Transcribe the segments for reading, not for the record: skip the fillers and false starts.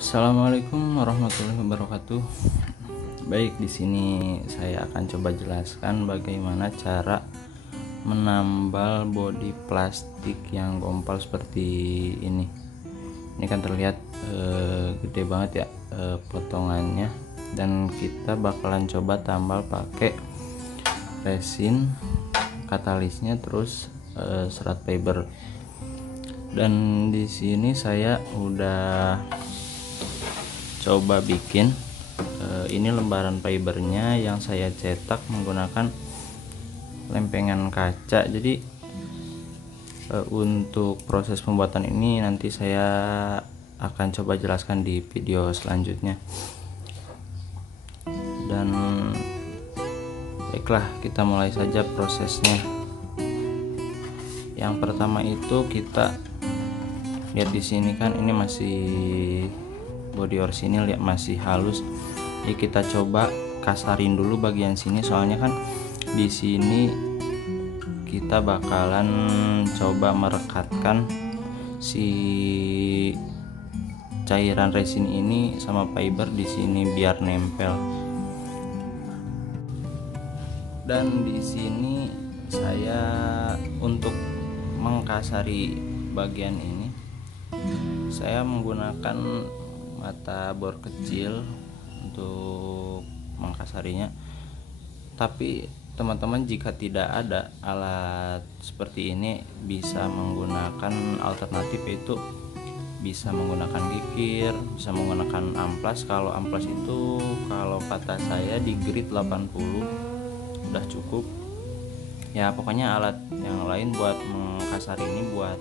Assalamualaikum warahmatullahi wabarakatuh. Baik, di sini saya akan coba jelaskan bagaimana cara menambal bodi plastik yang gompal seperti ini. Ini kan terlihat gede banget ya potongannya, dan kita bakalan coba tambal pakai resin, katalisnya, terus serat fiber. Dan di sini saya udah coba bikin ini lembaran fibernya yang saya cetak menggunakan lempengan kaca. Jadi untuk proses pembuatan ini nanti saya akan coba jelaskan di video selanjutnya. Dan baiklah, kita mulai saja prosesnya. Yang pertama itu kita lihat di sini kan, ini masih body orisinil ya, masih halus. Jadi kita coba kasarin dulu bagian sini, soalnya kan di sini kita bakalan coba merekatkan si cairan resin ini sama fiber di sini biar nempel. Dan di sini saya untuk mengkasari bagian ini saya menggunakan mata bor kecil untuk mengkasarinya. Tapi teman-teman jika tidak ada alat seperti ini bisa menggunakan alternatif, yaitu bisa menggunakan gikir, bisa menggunakan amplas. Kalau amplas itu kalau kata saya di grit 80 udah cukup ya. Pokoknya alat yang lain buat mengkasar ini buat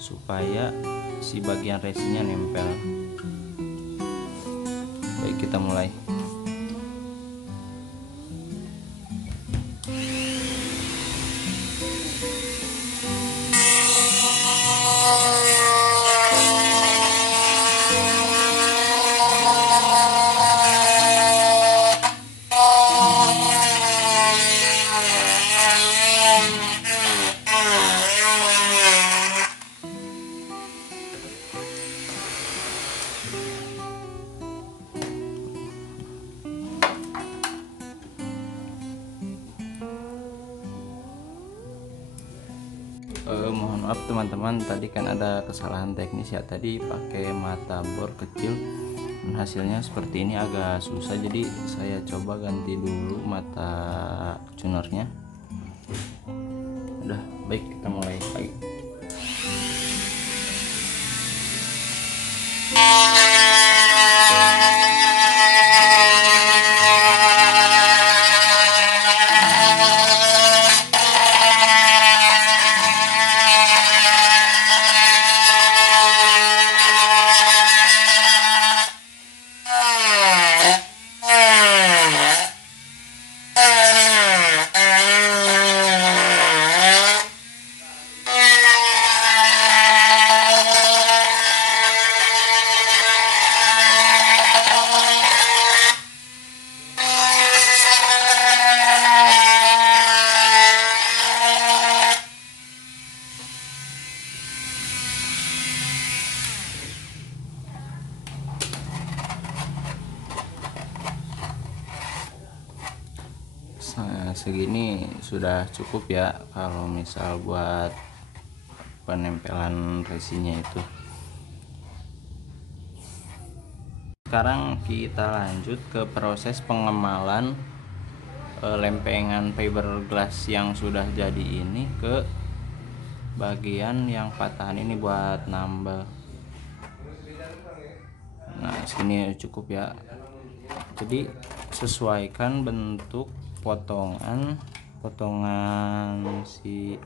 supaya si bagian resinnya nempel. Baik, kita mulai. Mohon maaf teman-teman, tadi kan ada kesalahan teknis ya. Tadi pakai mata bor kecil dan hasilnya seperti ini, agak susah. Jadi saya coba ganti dulu mata tunernya. Udah, baik, kita mulai lagi. Segini sudah cukup ya kalau misal buat penempelan resinnya itu. Sekarang kita lanjut ke proses pengemalan lempengan fiberglass yang sudah jadi ini ke bagian yang patahan ini buat nambah. Nah, sini cukup ya. Jadi sesuaikan bentuk potongan si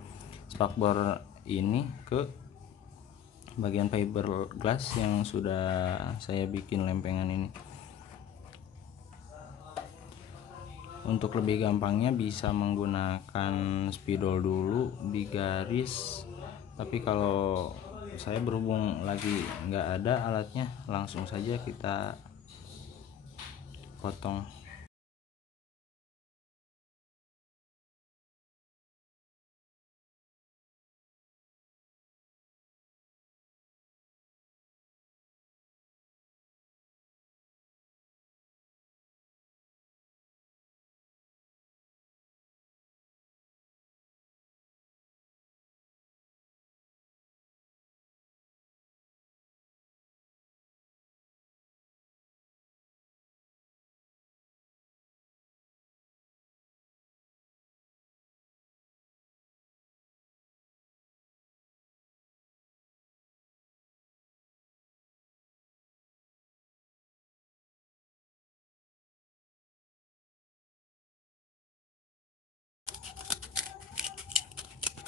spakbor ini ke bagian fiberglass yang sudah saya bikin lempengan ini. Untuk lebih gampangnya bisa menggunakan spidol dulu di garis, tapi kalau saya berhubung lagi nggak ada alatnya, langsung saja kita potong.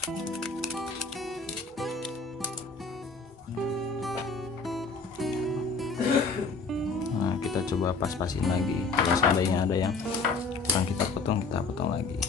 Nah, kita coba pas-pasin lagi. Kalau seandainya ada yang kurang kita potong lagi.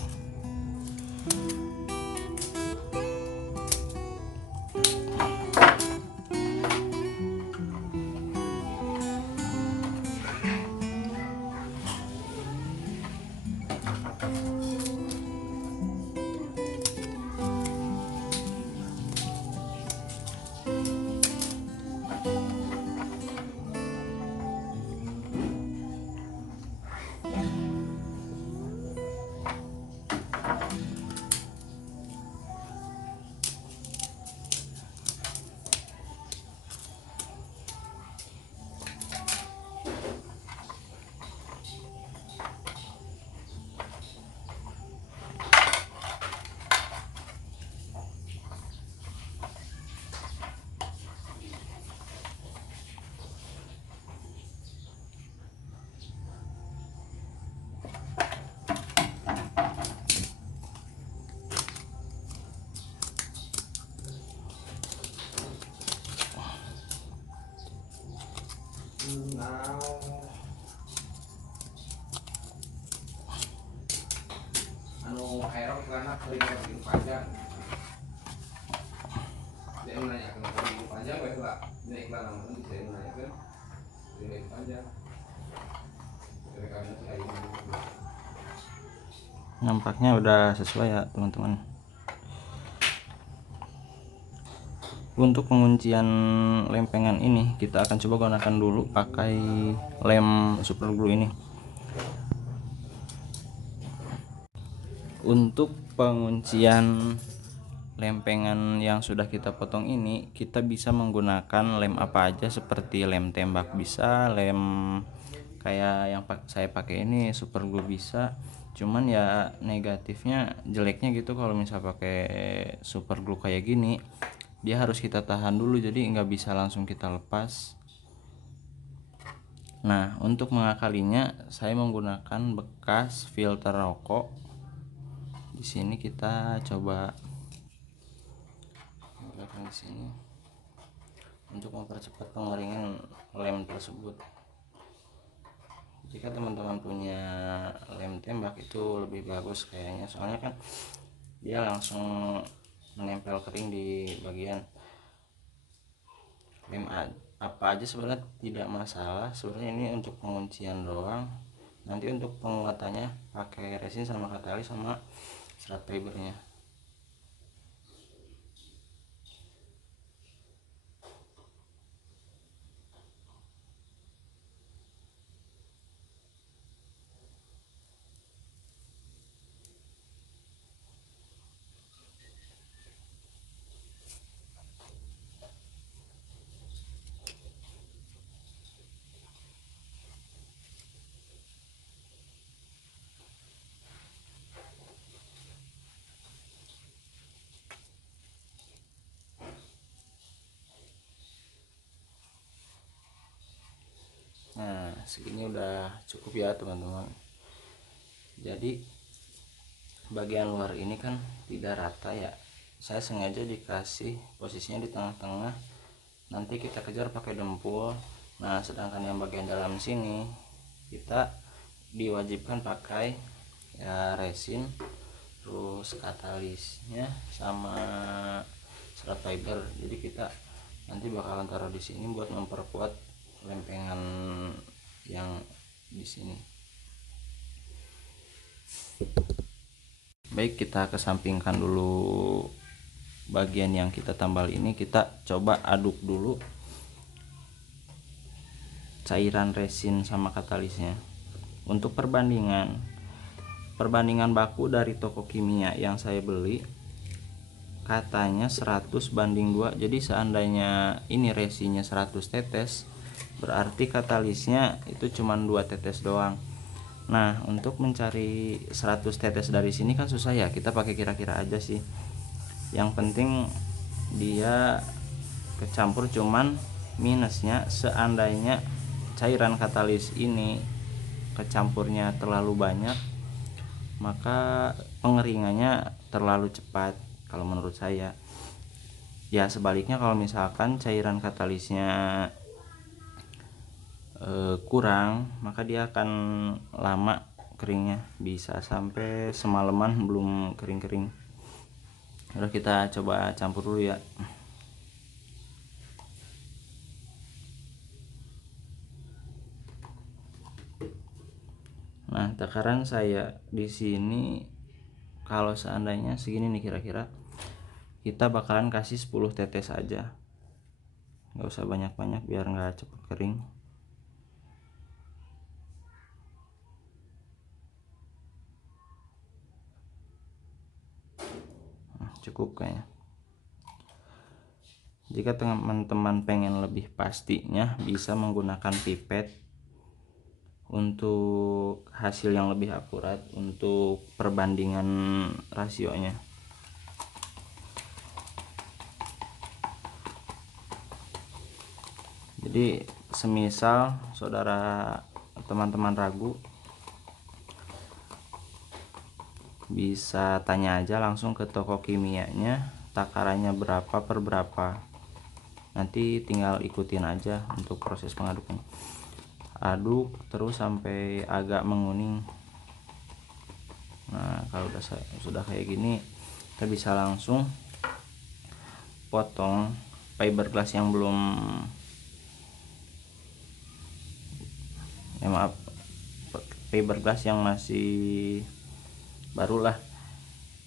Anu aerok karena kering panjang. Dia menanyakan kering panjang, baiklah. Dia iklan namun dia menanyakan kering panjang. Rekannya saya ini. Nampaknya udah sesuai ya teman-teman. Untuk penguncian lempengan ini kita akan coba gunakan dulu pakai lem super glue ini. Untuk penguncian lempengan yang sudah kita potong ini, kita bisa menggunakan lem apa aja seperti lem tembak bisa, lem kayak yang saya pakai ini super glue bisa. Cuman ya negatifnya, jeleknya gitu kalau misal pakai super glue kayak gini, dia harus kita tahan dulu, jadi nggak bisa langsung kita lepas. Nah, untuk mengakalinya saya menggunakan bekas filter rokok. Di sini kita coba menggunakan di sini untuk mempercepat pengeringan lem tersebut. Jika teman-teman punya lem tembak itu lebih bagus kayaknya, soalnya kan dia langsung menempel kering di bagian. Lem apa aja sebenarnya tidak masalah, sebenarnya ini untuk penguncian doang. Nanti untuk penguatannya pakai resin sama katalis sama serat fibernya. Nah, segini udah cukup ya teman-teman. Jadi bagian luar ini kan tidak rata ya, saya sengaja dikasih posisinya di tengah-tengah, nanti kita kejar pakai dempul. Nah, sedangkan yang bagian dalam sini kita diwajibkan pakai ya resin, terus katalisnya sama serat fiber. Jadi kita nanti bakalan taruh di sini buat memperkuat lempengan yang di sini. Baik, kita kesampingkan dulu bagian yang kita tambal ini. Kita coba aduk dulu cairan resin sama katalisnya. Untuk perbandingan baku dari toko kimia yang saya beli katanya 100 banding 2. Jadi seandainya ini resinnya 100 tetes, berarti katalisnya itu cuma 2 tetes doang. Nah, untuk mencari 100 tetes dari sini kan susah ya, kita pakai kira-kira aja sih. Yang penting dia kecampur, cuman minusnya seandainya cairan katalis ini kecampurnya terlalu banyak, maka pengeringannya terlalu cepat. kalau menurut saya. Ya sebaliknya kalau misalkan cairan katalisnya kurang, maka dia akan lama keringnya, bisa sampai semalaman belum kering-kering. Udah, kita coba campur dulu ya. Nah, takaran saya di sini kalau seandainya segini nih, kira-kira kita bakalan kasih 10 tetes aja, nggak usah banyak-banyak biar nggak cepet kering. Cukup kayaknya. Jika teman-teman pengen lebih pastinya, bisa menggunakan pipet untuk hasil yang lebih akurat untuk perbandingan rasionya. Jadi semisal saudara teman-teman ragu, bisa tanya aja langsung ke toko kimianya takarannya berapa per berapa, nanti tinggal ikutin aja untuk proses pengadukan. Aduk terus sampai agak menguning. Nah, kalau sudah kayak gini, kita bisa langsung potong fiberglass yang belum, maaf, fiberglass yang masih baru lah,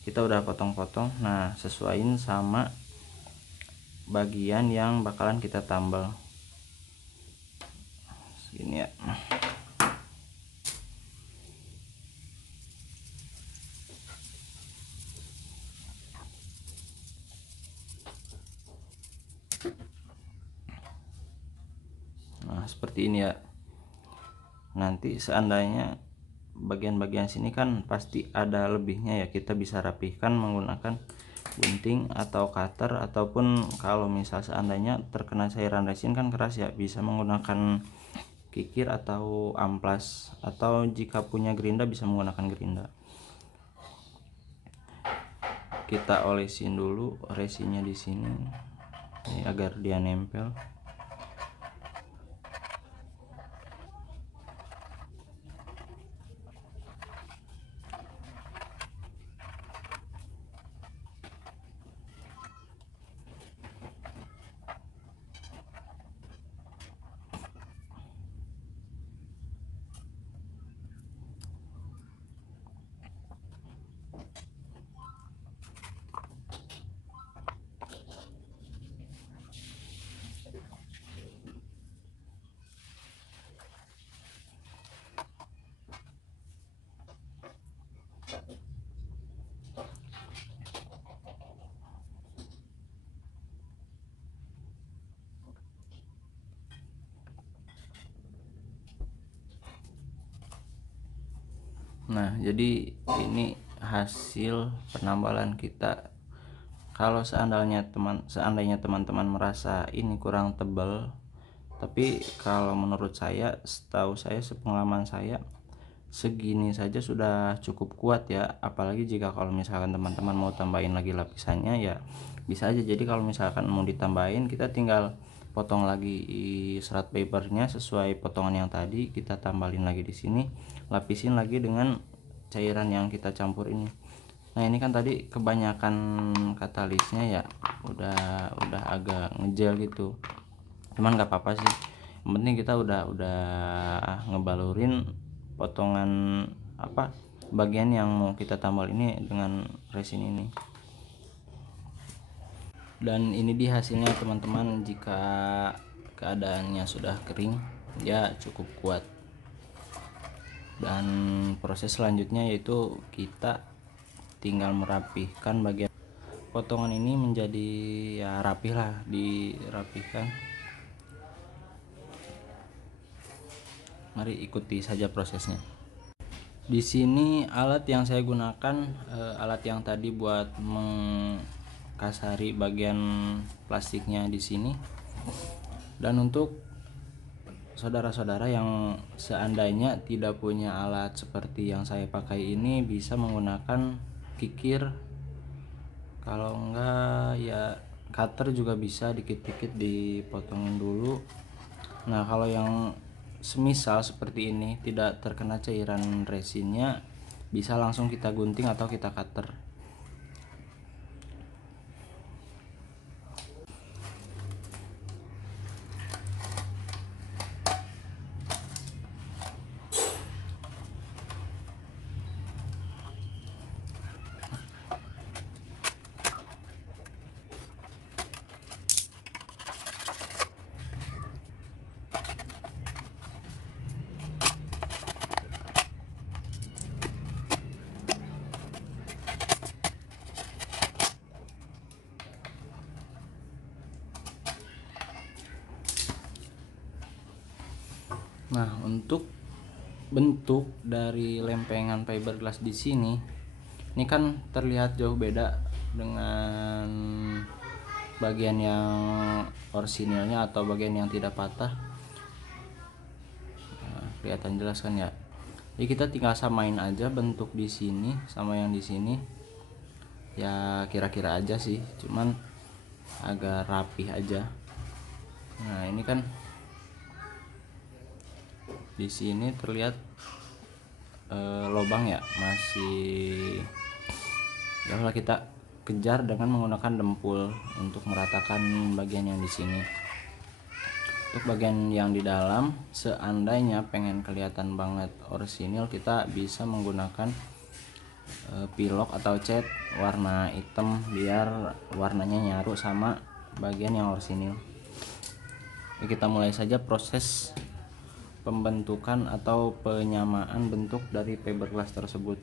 kita udah potong-potong. Nah, sesuaiin sama bagian yang bakalan kita tambal segini ya. Nah, seperti ini ya. Nanti seandainya bagian-bagian sini kan pasti ada lebihnya ya, kita bisa rapihkan menggunakan gunting atau cutter, ataupun kalau misal seandainya terkena cairan resin kan keras ya, bisa menggunakan kikir atau amplas, atau jika punya gerinda bisa menggunakan gerinda. Kita olesin dulu resinnya di sini agar dia nempel. Nah, jadi ini hasil penambalan kita. Kalau seandainya teman-teman merasa ini kurang tebal, tapi kalau menurut saya, setahu saya, sepengalaman saya, segini saja sudah cukup kuat ya. Apalagi jika kalau misalkan teman-teman mau tambahin lagi lapisannya ya bisa aja. Jadi kalau misalkan mau ditambahin, kita tinggal potong lagi serat papernya sesuai potongan yang tadi, kita tambahin lagi di sini, lapisin lagi dengan cairan yang kita campur ini. Nah, ini kan tadi kebanyakan katalisnya ya, udah agak ngejel gitu, cuman nggak apa-apa sih, yang penting kita udah ngebalurin potongan bagian yang mau kita tambal ini dengan resin ini. Dan ini di hasilnya teman-teman, jika keadaannya sudah kering ya cukup kuat. Dan proses selanjutnya yaitu kita tinggal merapihkan bagian potongan ini menjadi ya rapih lah, dirapihkan. Mari ikuti saja prosesnya. Di sini alat yang saya gunakan alat yang tadi buat kasari bagian plastiknya di sini. Dan untuk saudara-saudara yang seandainya tidak punya alat seperti yang saya pakai ini, bisa menggunakan kikir Kalau enggak ya cutter juga bisa dikit-dikit dipotongin dulu. Nah kalau yang semisal seperti ini tidak terkena cairan resinnya, bisa langsung kita gunting atau kita cutter. Nah, untuk bentuk dari lempengan fiberglass di sini, ini kan terlihat jauh beda dengan bagian yang orsinilnya atau bagian yang tidak patah. Nah, kelihatan jelas kan ya. Jadi kita tinggal samain aja bentuk di sini sama yang di sini. Ya kira-kira aja sih, cuman agak rapih aja. Nah, ini kan di sini terlihat lubang ya, masih ya kita kejar dengan menggunakan dempul untuk meratakan bagian yang di sini. Untuk bagian yang di dalam, seandainya pengen kelihatan banget orsinil, kita bisa menggunakan pilok atau cat warna hitam biar warnanya nyaru sama bagian yang orsinil. Kita mulai saja proses pembentukan atau penyamaan bentuk dari fiberglass tersebut.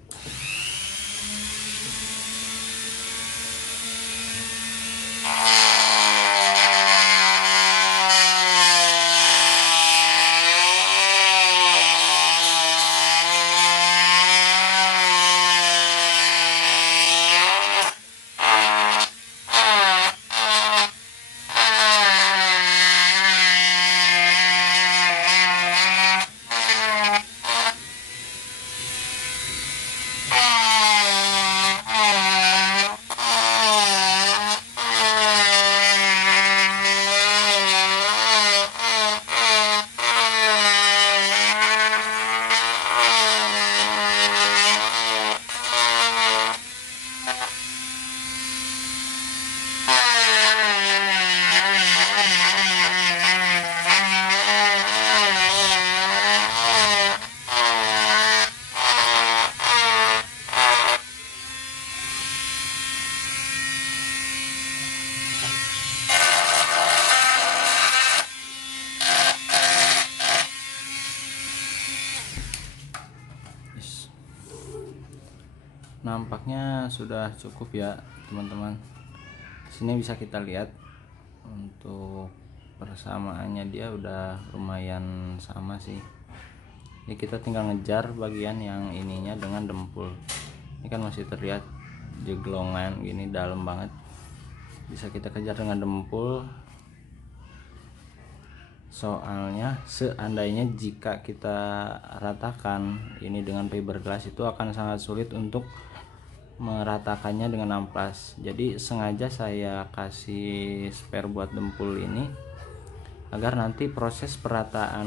Nampaknya sudah cukup ya teman-teman. Sini bisa kita lihat untuk persamaannya, dia udah lumayan sama sih. Ini kita tinggal ngejar bagian yang ininya dengan dempul. Ini kan masih terlihat jeglongan gini dalam banget, bisa kita kejar dengan dempul. Soalnya seandainya jika kita ratakan ini dengan fiberglass, itu akan sangat sulit untuk meratakannya dengan amplas. Jadi sengaja saya kasih spare buat dempul ini agar nanti proses perataan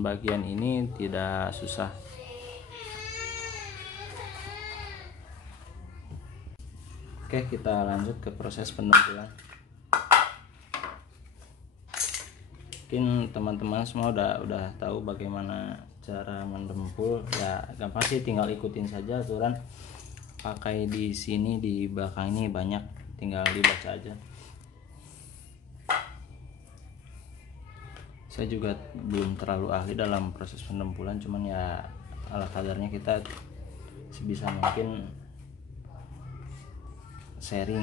bagian ini tidak susah. Oke, kita lanjut ke proses pendempulan. Mungkin teman-teman semua udah tahu bagaimana cara mendempul ya, gampang sih, tinggal ikutin saja aturan. Pakai di sini di belakang ini banyak, tinggal dibaca aja. Saya juga belum terlalu ahli dalam proses pendempulan, cuman ya ala kadarnya kita sebisa mungkin sharing.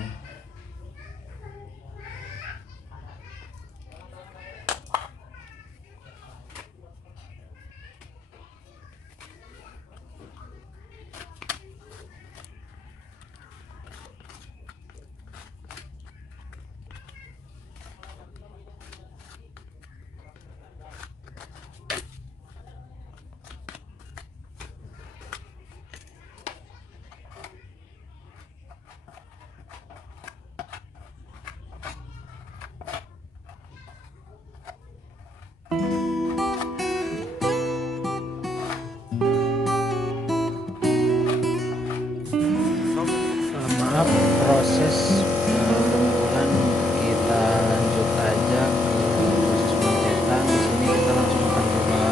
Nah, proses pembuatan kita lanjut aja ke proses pencetan. Di sini kita langsung akan coba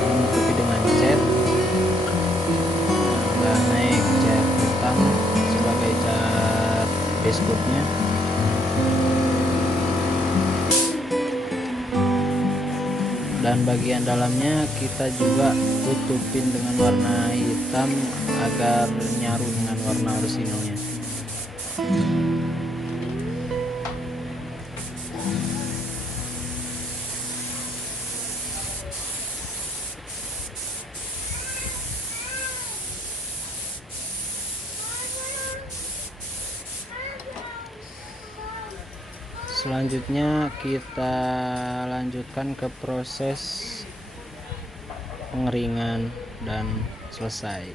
menutupi dengan cat, dan naik cat hitam sebagai cat base coatnya. Dan bagian dalamnya kita juga tutupin dengan warna hitam agar nyaru dengan warna orisinalnya. Selanjutnya kita lanjutkan ke proses pengeringan dan selesai.